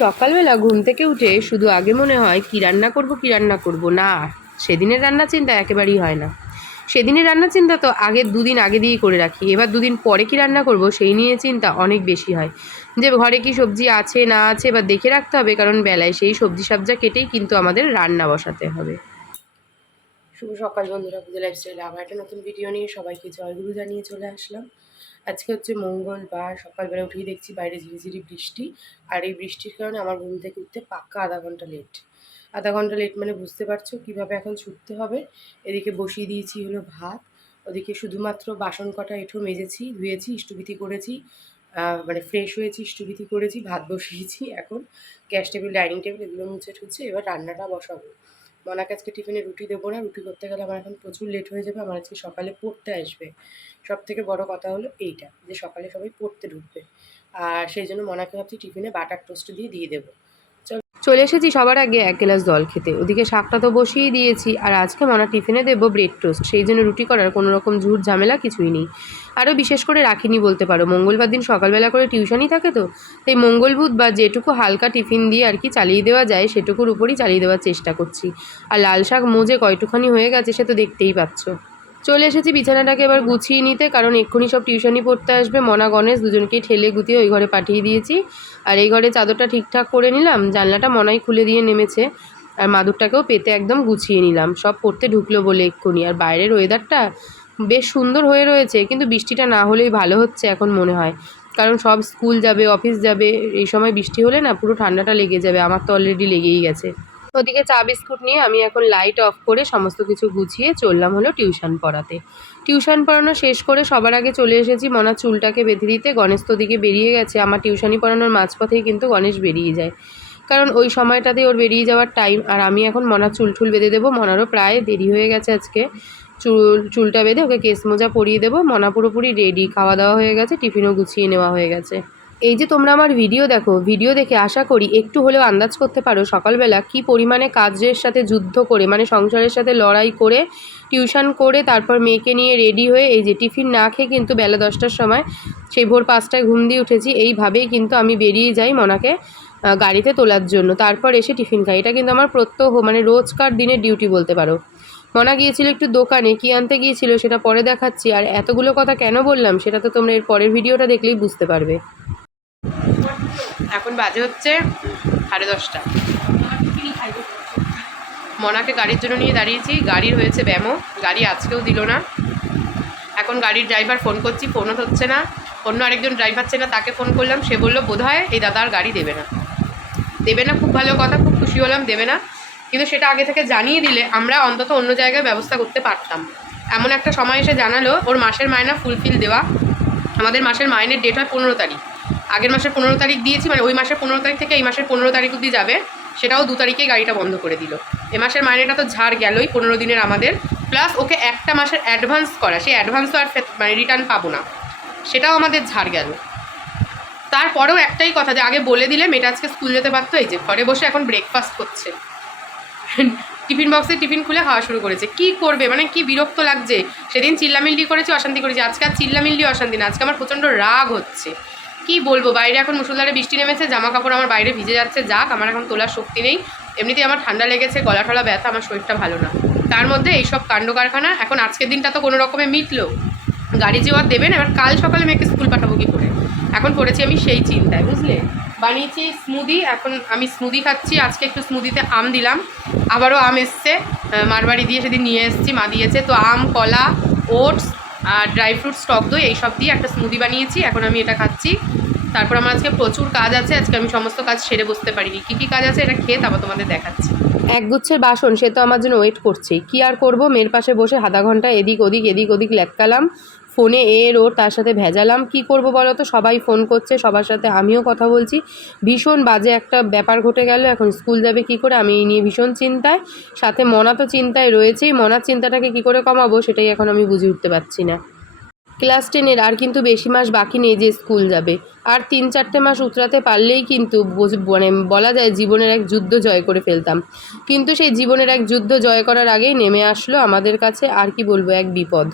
সকালবেলা ঘুম থেকে উঠে শুধু আগে মনে হয় কী রান্না করব কী রান্না করব, না সেদিনের রান্না চিন্তা একেবারেই হয় না। সেদিনের রান্না চিন্তা তো আগের দুদিন আগে দিয়েই করে রাখি, এবার দুদিন পরে কী রান্না করব সেই নিয়ে চিন্তা অনেক বেশি হয়। যে ঘরে কি সবজি আছে না আছে এবার দেখে রাখতে হবে, কারণ বেলায় সেই সবজি সাবজা কেটেই কিন্তু আমাদের রান্না বসাতে হবে। শুভ সকাল বন্ধুরা, পুজো লাইফস্টাইলে আবার একটা নতুন ভিডিও নিয়ে সবাইকে জয়গুরু জানিয়ে চলে আসলাম। আজকে হচ্ছে মঙ্গলবার, সকালবেলা উঠেই দেখছি বাইরে ঝিরিঝিরি বৃষ্টি। আর এই বৃষ্টির কারণে আমার ঘুম থেকে উঠতে পাক্কা আধা ঘন্টা লেট মানে বুঝতে পারছো কীভাবে এখন ছুটতে হবে। এদিকে বসিয়ে দিয়েছি হলো ভাত, ওদিকে শুধুমাত্র বাসন কটা এঁঠো মেজেছি, ধুয়েছি, ইষ্টভীতি করেছি, মানে ফ্রেশ হয়েছি, ইষ্টভীতি করেছি, ভাত বসিয়েছি। এখন গ্যাস টেবিল, ডাইনিং টেবিল এগুলো মুছে ঠুচ্ছে, এবার রান্নাটা বসাবো। মনাকে আজকে টিফিনে রুটি দেবো না, রুটি করতে গেলে আমার এখন প্রচুর লেট হয়ে যাবে। আমার আজকে সকালে পড়তে আসবে, সব থেকে বড় কথা হলো এইটা যে সকালে সবাই পড়তে ঢুকবে। আর সেই জন্য মনাকে ভাবছি টিফিনে বাটার টোস্ট দিয়ে দেবো। চলে এসেছি সবার আগে এক গ্লাস জল খেতে, ওদিকে শাকটা তো বসিয়েই দিয়েছি। আর আজকে মনা টিফিনে দেবো ব্রেড টোস্ট, সেই জন্য রুটি করার কোনো রকম ঝুট ঝামেলা কিছুই নেই। আরও বিশেষ করে রাখিনি বলতে পারো, মঙ্গলবার দিন সকালবেলা করে টিউশনই থাকে, তো তাই মঙ্গল বুধবার যেটুকু হালকা টিফিন দিয়ে আর কি চালিয়ে দেওয়া যায় সেটুকুর উপরই চালিয়ে দেওয়ার চেষ্টা করছি। আর লাল শাক মোজে কয়টুখানি হয়ে গেছে সে তো দেখতেই পাচ্ছ। চলে এসেছি বিছানাটাকে এবার গুছিয়ে নিতে, কারণ এক্ষুনি সব টিউশনই পড়তে আসবে। মনা গণেশ দুজনকেই ঠেলে গুতিয়ে ওই ঘরে পাঠিয়ে দিয়েছি। আর এই ঘরে চাদরটা ঠিকঠাক করে নিলাম, জানলাটা মনাই খুলে দিয়ে নেমেছে। আর মাদুরটাকেও পেতে একদম গুছিয়ে নিলাম, সব পড়তে ঢুকলো বলে এক্ষুনি। আর বাইরের ওয়েদারটা বেশ সুন্দর হয়ে রয়েছে, কিন্তু বৃষ্টিটা না হলেই ভালো হচ্ছে এখন মনে হয়, কারণ সব স্কুল যাবে, অফিস যাবে, এই সময় বৃষ্টি হলে না পুরো ঠান্ডাটা লেগে যাবে। আমার তো অলরেডি লেগেই গেছে। ওদিকে চা বিস্কুট নিয়ে আমি এখন লাইট অফ করে সমস্ত কিছু গুছিয়ে চললাম হলো টিউশন পড়াতে। টিউশন পড়ানো শেষ করে সবার আগে চলে এসেছি মনার চুলটাকে বেঁধে দিতে। গণেশ তো দিকে বেরিয়ে গেছে, আমার টিউশনি পড়ানোর মাঝপথেই কিন্তু গণেশ বেরিয়ে যায়, কারণ ওই সময়টাতে ওর বেরিয়ে যাওয়ার টাইম। আর আমি এখন মনার চুল বেঁধে দেবো, মনারও প্রায় দেরি হয়ে গেছে আজকে। চুলটা বেঁধে ওকে কেস মোজা পরিয়ে দেবো। মনা পুরোপুরি রেডি, খাওয়া দাওয়া হয়ে গেছে, টিফিনও গুছিয়ে নেওয়া হয়ে গেছে। এই যে তোমরা আমার ভিডিও দেখো, ভিডিও দেখে আশা করি একটু হলেও আন্দাজ করতে পারো সকালবেলা কি পরিমাণে কাজের সাথে যুদ্ধ করে, মানে সংসারের সাথে লড়াই করে, টিউশন করে, তারপর মেয়েকে নিয়ে রেডি হয়ে এই যে টিফিন না খেয়ে কিন্তু বেলা 10টার সময়, সেই ভোর 5টায় ঘুম দিয়ে উঠেছি, এইভাবেই কিন্তু আমি বেরিয়ে যাই মনাকে গাড়িতে তোলার জন্য, তারপর এসে টিফিন খাই। এটা কিন্তু আমার প্রত্যহ মানে রোজকার দিনের ডিউটি বলতে পারো। মনা গিয়েছিল একটু দোকানে, কি আনতে গিয়েছিল সেটা পরে দেখাচ্ছি। আর এতগুলো কথা কেন বললাম সেটা তো তোমরা এর পরের ভিডিওটা দেখলেই বুঝতে পারবে। এখন বাজে হচ্ছে 10:30। মনাকে গাড়ির জন্য নিয়ে দাঁড়িয়েছি, গাড়ির হয়েছে ব্যামো, গাড়ি আজকেও দিল না। এখন গাড়ির ড্রাইভার ফোন করছি, ফোনও হচ্ছে না। অন্য আরেকজন ড্রাইভার ছিল, তাকে ফোন করলাম, সে বললো বোধহয় এই দাদা আর গাড়ি দেবে না। খুব ভালো কথা, খুব খুশি হলাম, দেবে না। কিন্তু সেটা আগে থেকে জানিয়ে দিলে আমরা অন্তত অন্য জায়গায় ব্যবস্থা করতে পারতাম। এমন একটা সময় এসে জানালো ওর মাসের মায়না ফুলফিল দেওয়া। আমাদের মাসের মাইনের ডেট হয় 15 তারিখ। আগের মাসের 15 তারিখ দিয়েছি, মানে ওই মাসের 15 তারিখ থেকে এই মাসের 15 তারিখ অবধি যাবে, সেটাও 2 তারিখেই গাড়িটা বন্ধ করে দিল। এ মাসের মাইনেটা তো ঝাড় গেলই 15 দিনের আমাদের, প্লাস ওকে একটা মাসের অ্যাডভান্স করা, সেই অ্যাডভান্স তো আর মানে রিটার্ন পাবো না, সেটাও আমাদের ঝাড় গেল। তারপরেও একটাই কথা, যে আগে বলে দিলে মেয়েটা আজকে স্কুল যেতে পারতো। এই যে ঘরে বসে এখন ব্রেকফাস্ট করছে, টিফিন বক্সে টিফিন খুলে খাওয়া শুরু করেছে। কি করবে, মানে কি বিরক্ত লাগছে। সেদিন চিল্লামিল্লি করেছি, অশান্তি করেছি, আজকে আর চিল্লামিল্লি অশান্তি না, আজকে আমার প্রচণ্ড রাগ হচ্ছে। কি বলবো, বাইরে এখন মুষলধারে বৃষ্টি নেমেছে, জামা কাপড় আমার বাইরে ভিজে যাচ্ছে, যাক আমার এখন তোলার শক্তি নেই। এমনিতেই আমার ঠান্ডা লেগেছে, গলা টলা ব্যথা, আমার শরীরটা ভালো না, তার মধ্যে এইসব কাণ্ড কারখানা। এখন আজকের দিনটা তো কোনো রকমে মিটলো, গাড়ি যে আর দেবেন, এবার কাল সকালে মেয়েকে স্কুল পাঠাবো কী করে, এখন পড়েছি আমি সেই চিন্তায়, বুঝলে। বানিয়েছি স্মুদি, এখন আমি স্মুদি খাচ্ছি। আজকে একটু স্মুদিতে আম দিলাম, আবারও আম এসছে, মারবাড়ি দিয়ে সেদিন নিয়ে এসেছি, মা দিয়েছে, তো আম, কলা, ওটস আর ড্রাই ফ্রুটস, টক দই এইসব দিয়ে একটা স্মুদি বানিয়েছি, এখন আমি এটা খাচ্ছি। তারপর আমার আজকে প্রচুর কাজ আছে, আজকে আমি সমস্ত কাজ সেরে বসতে পারিনি। কী কী কাজ আছে এটা খেয়ে তারপর তোমাদের দেখাচ্ছি। একগুচ্ছের বাসন সে তো আমার জন্য ওয়েট করছেই, কী আর করবো, মেয়ের পাশে বসে আধা ঘন্টা এদিক ওদিক লেটকালাম, ফোনে এর ওর তার সাথে ভেজালাম। কি করব বলো তো, সবাই ফোন করছে, সবার সাথে আমিও কথা বলছি, ভীষণ বাজে একটা ব্যাপার ঘটে গেল। এখন স্কুল যাবে কি করে, আমি এই নিয়ে ভীষণ চিন্তায়, সাথে মনা তো চিন্তায় রয়েছেই। মনার চিন্তাটাকে কি করে কমাবো সেটাই এখন আমি বুঝে উঠতে পারছি না। ক্লাস 10-এর আর কিন্তু বেশি মাস বাকি নেই যে স্কুল যাবে, আর 3-4টে মাস উতরাতে পারলেই কিন্তু মানে বলা যায় জীবনের এক যুদ্ধ জয় করে ফেলতাম। কিন্তু সেই জীবনের এক যুদ্ধ জয় করার আগেই নেমে আসলো আমাদের কাছে, আর কি বলবো, এক বিপদ।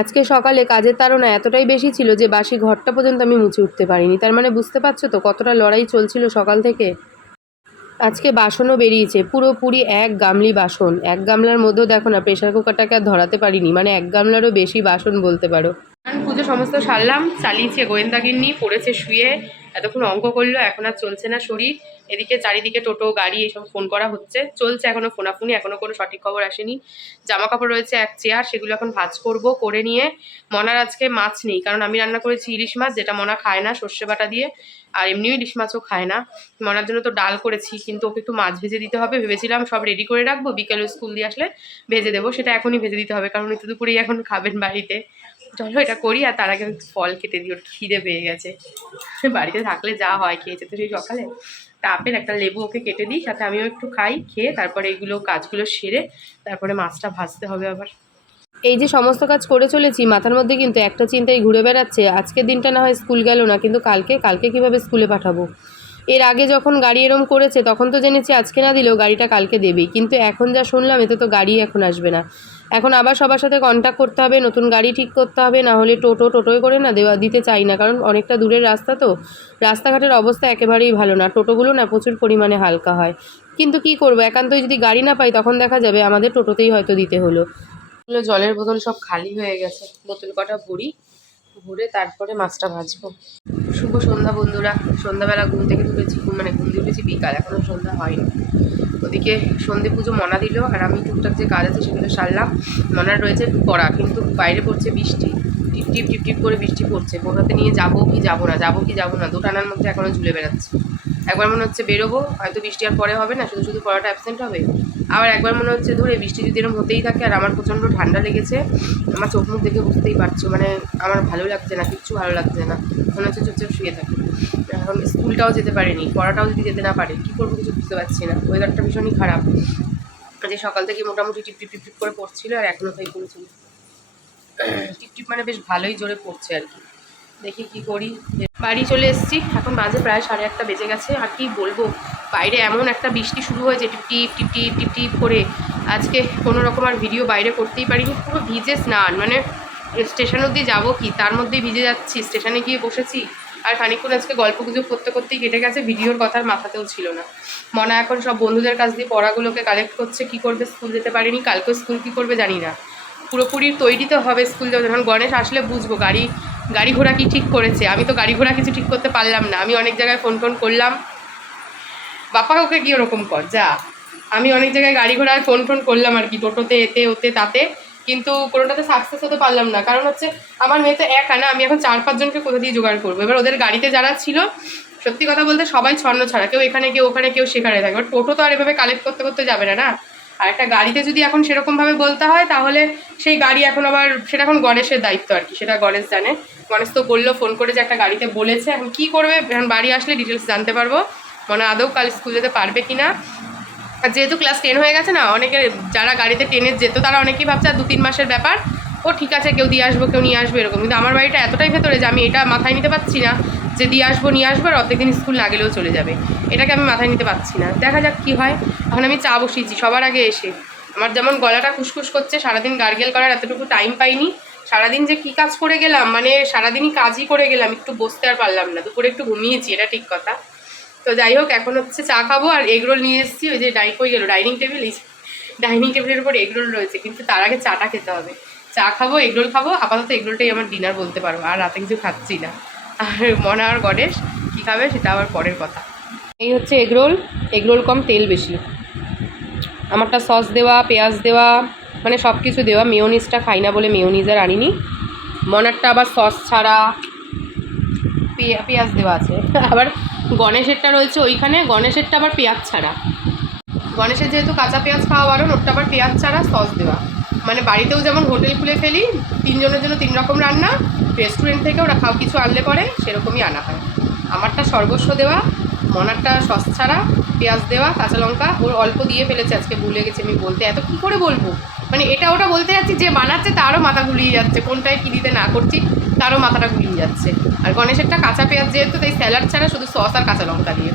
আজকে সকালে কাজের তাড়না এতটাই বেশি ছিল যে বাসি ঘরটা পর্যন্ত আমি মুছে উঠতে পারিনি। তার মানে বুঝতে পারছো তো কতটা লড়াই চলছিল সকাল থেকে। আজকে বাসনও বেরিয়েছে, পুরোপুরি 1 গামলি বাসন। 1 গামলার মধ্যেও দেখো না, প্রেশার কুকারটাকে আর ধরাতে পারিনি, মানে 1 গামলারও বেশি বাসন বলতে পারো। পুজো সমস্ত সারলাম, চালিয়েছে গোয়েন্দাগিন্নি, পড়েছে শুয়ে, এতক্ষণ অঙ্ক করলো, এখন আর চলছে না শরীর। এদিকে চারিদিকে টোটো গাড়ি এসব ফোন করা হচ্ছে, চলছে এখনো ফোনাফুনি, এখনো কোনো সঠিক খবর আসেনি। জামা কাপড় রয়েছে 1 চেয়ার, সেগুলো এখন ভাঁজ করব, করে নিয়ে মনার আজকে মাছ নেই, কারণ আমি রান্না করেছি ইলিশ মাছ, যেটা মনা খায় না সর্ষে বাটা দিয়ে, আর এমনিও ইলিশ মাছও খায় না। মনার জন্য তো ডাল করেছি, কিন্তু ওকে একটু মাছ ভেজে দিতে হবে, ভেবেছিলাম সব রেডি করে রাখবো, বিকেলে স্কুল দিয়ে আসলে ভেজে দেবো, সেটা এখনই ভেজে দিতে হবে, কারণ একটু দুপুরেই এখন খাবেন বাড়িতে। চলো এটা করি, আর তার আগে ফল কেটে দিই, ওর খিদে পেয়ে গেছে। বাড়িতে থাকলে যা হয়, খেয়েছে তো সেই সকালে, তা আপেল একটা লেবু ওকে কেটে দিই, সাথে আমিও একটু খাই, খেয়ে তারপরে এগুলো কাজগুলো সেরে তারপরে মাছটা ভাজতে হবে আবার। এই যে সমস্ত কাজ করে চলেছি, মাথার মধ্যে কিন্তু একটা চিন্তাই ঘুরে বেড়াচ্ছে, আজকের দিনটা না হয় স্কুল গেল না, কিন্তু কালকে কিভাবে স্কুলে পাঠাবো। এর আগে যখন গাড়ি এরম করেছে তখন তো জেনেছি আজকে না দিলেও গাড়িটা কালকে দেবেই, কিন্তু এখন যা শুনলাম এতে তো গাড়ি এখন আসবে না। এখন আবার সবার সাথে কন্ট্যাক্ট করতে হবে, নতুন গাড়ি ঠিক করতে হবে, না হলে টোটোয় করে না দিতে চাই না, কারণ অনেকটা দূরের রাস্তা তো, রাস্তাঘাটের অবস্থা একেবারেই ভালো না, টোটোগুলো না প্রচুর পরিমাণে হালকা হয়। কিন্তু কি করব, একান্তই যদি গাড়ি না পাই তখন দেখা যাবে আমাদের টোটোতেই হয়তো দিতে হলো। জলের বোতল সব খালি হয়ে গেছে, বোতল কটা ভরে তারপরে মাছটা ভাজবো। শুভ সন্ধ্যা বন্ধুরা, সন্ধ্যাবেলা ঘুম থেকে উঠেছি, ঘুম দিয়ে উঠেছি বিকাল, এখনও সন্ধ্যা হয়নি। ওদিকে সন্ধে পুজো মনা দিল, আর আমি টুকটাক যে কাজ আছে সেগুলো সারলাম। মনার রয়েছে পড়া, কিন্তু বাইরে পড়ছে বৃষ্টি, টিপ টিপ করে বৃষ্টি পড়ছে, বোঝাতে নিয়ে যাবো কি যাবো না, দুটানার মধ্যে এখনও ঝুলে বেড়াচ্ছে। একবার মনে হচ্ছে বেরোবো, হয়তো বৃষ্টি আর পরে হবে না, শুধু পড়াটা অ্যাবসেন্ট হবে। আবার একবার মনে হচ্ছে ধরে বৃষ্টি যদি এরকম হতেই থাকে, আর আমার প্রচণ্ড ঠান্ডা লেগেছে, আমার চোখ মুখ দেখে বুঝতেই পারছো, মানে আমার ভালো লাগছে না, কিচ্ছু ভালো লাগছে না, মনে হচ্ছে চুপচাপ শুয়ে থাকি। এখন স্কুলটাও যেতে পারেনি, পড়াটাও যদি যেতে না পারে, কী করবো কিছু বুঝতে পারছি না। ওয়েদারটা ভীষণই খারাপ, যে সকাল থেকে মোটামুটি টিপ করে পড়ছিল, আর এখনও তাই পড়ছিল, টিপ মানে বেশ ভালোই জোরে পড়ছে আর কি। দেখি কি করি। বাড়ি চলে এসেছি, এখন বাজে প্রায় 8:30 বেজে গেছে। আর কি বলবো, বাইরে এমন একটা বৃষ্টি শুরু হয়েছে টিপ করে, আজকে কোনো রকম আর ভিডিও বাইরে করতেই পারিনি, পুরো ভিজে স্নান, মানে স্টেশন অবধি যাবো কি তার মধ্যেই ভিজে যাচ্ছি, স্টেশনে গিয়ে বসেছি, আর খানিকক্ষণ আজকে গল্প গুজব করতেই কেটে গেছে, ভিডিওর কথার মাথাতেও ছিল না। মনে এখন সব বন্ধুদের কাছ দিয়ে পড়াগুলোকে কালেক্ট করছে, কি করবে, স্কুল যেতে পারেনি, কালকেও স্কুল কী করবে জানি না, পুরোপুরি তৈরি তো হবে স্কুল যাওয়া, যখন গণেশ আসলে বুঝবো গাড়ি ঘোড়া কি ঠিক করেছে। আমি তো গাড়ি ঘোড়া কিছু ঠিক করতে পারলাম না, আমি অনেক জায়গায় ফোন করলাম, বাপ্পা ওকে কি ওরকম কর যা, আমি অনেক জায়গায় গাড়ি ঘোড়ায় ফোন করলাম আর কি, টোটোতে এতে ওতে তাতে, কিন্তু কোনোটাতে সাকসেস হতে পারলাম না, কারণ হচ্ছে আমার মেয়ে তো একা না, আমি এখন 4-5 জনকে কোথা দিয়ে জোগাড় করবো। এবার ওদের গাড়িতে যারা ছিল, সত্যি কথা বলতে সবাই ছন্ন ছাড়া, কেউ এখানে কেউ ওখানে কেউ সেখানে থাকে, এবার টোটো তো আর এভাবে কালেক্ট করতে যাবে না। আর একটা গাড়িতে যদি এখন সেরকমভাবে বলতে হয়, তাহলে সেই গাড়ি এখন আবার, সেটা এখন গণেশের দায়িত্ব আর কি, সেটা গণেশ জানে। গণেশ তো বললো ফোন করে যে একটা গাড়িতে বলেছে, এখন কী করবে, এখন বাড়ি আসলে ডিটেলস জানতে পারবো, মানে আদৌ কাল স্কুল যেতে পারবে কি না। আর যেহেতু ক্লাস 10 হয়ে গেছে না, অনেকের যারা গাড়িতে 10 যেত তারা অনেকেই ভাবছে আর 2-3 মাসের ব্যাপার, ও ঠিক আছে কেউ দিয়ে আসবো কেউ নিয়ে আসবে এরকম, কিন্তু আমার বাড়িটা এতটাই ভেতরে যে আমি এটা মাথায় নিতে পারছি না যে দিয়ে আসবো নিয়ে আসবো, আর অর্ধেক দিন স্কুল না গেলেও চলে যাবে, এটাকে আমি মাথায় নিতে পারছি না। দেখা যাক কী হয়। এখন আমি চা বসিয়েছি সবার আগে এসে, আমার যেমন গলাটা খুসখুস করছে, সারাদিন গার্গেল করার এতটুকু টাইম পাইনি, সারাদিন যে কী কাজ করে গেলাম, মানে সারাদিনই কাজই করে গেলাম, একটু বসতে আর পারলাম না, দুপুরে একটু ঘুমিয়েছি, এটা ঠিক কথা। তো যাই হোক, এখন হচ্ছে চা খাবো, আর এগরোল নিয়ে এসেছি, ওই যে ডাইনিং টেবিলের উপর এগরোল রয়েছে, কিন্তু তার আগে চাটা খেতে হবে, চা খাবো এগরোল খাবো, আপাতত এগরোলটাই আমার ডিনার বলতে পারো, আর রাতে কিছু খাচ্ছি না। আর মনা আর গণেশ কী খাবে সেটা আবার পরের কথা। এই হচ্ছে এগরোল কম তেল বেশি, আমারটা সস দেওয়া, পেঁয়াজ দেওয়া, মানে সব কিছু দেওয়া, মেয়োনিজটা খাই না বলে মেয়োনিজ আর আনিনি, মনারটা আবার সস ছাড়া পেঁয়াজ দেওয়া আছে, আবার গণেশেরটা রয়েছে ওইখানে, গণেশেরটা আবার পেঁয়াজ ছাড়া, গণেশের যেহেতু কাঁচা পেঁয়াজ খাওয়া বারণ, ওরটা আবার পেঁয়াজ ছাড়া সস দেওয়া, মানে বাড়িতেও যেমন হোটেল খুলে ফেলি 3 জনের জন্য 3 রকম রান্না, রেস্টুরেন্ট থেকে ওরা কিছু আনলে পরে সেরকমই আনা হয়। আমারটা সর্বস্ব দেওয়া, মনারটা সস ছাড়া, পেঁয়াজ দেওয়া, কাঁচা লঙ্কা ওর অল্প দিয়ে ফেলেছে, আজকে ভুলে গেছি আমি বলতে, এত কী করে বলবো, মানে এটা ওটা বলতে যাচ্ছি, যে বানাচ্ছে তারও মাথা গুলিয়ে যাচ্ছে, কোনটায় কী দিতে না করছি তারও মাথাটা গুলিয়ে যাচ্ছে। আর গণেশেরটা কাঁচা পেঁয়াজ যেহেতু, তাই স্যালাড ছাড়া শুধু সস আর কাঁচা লঙ্কা দিয়ে।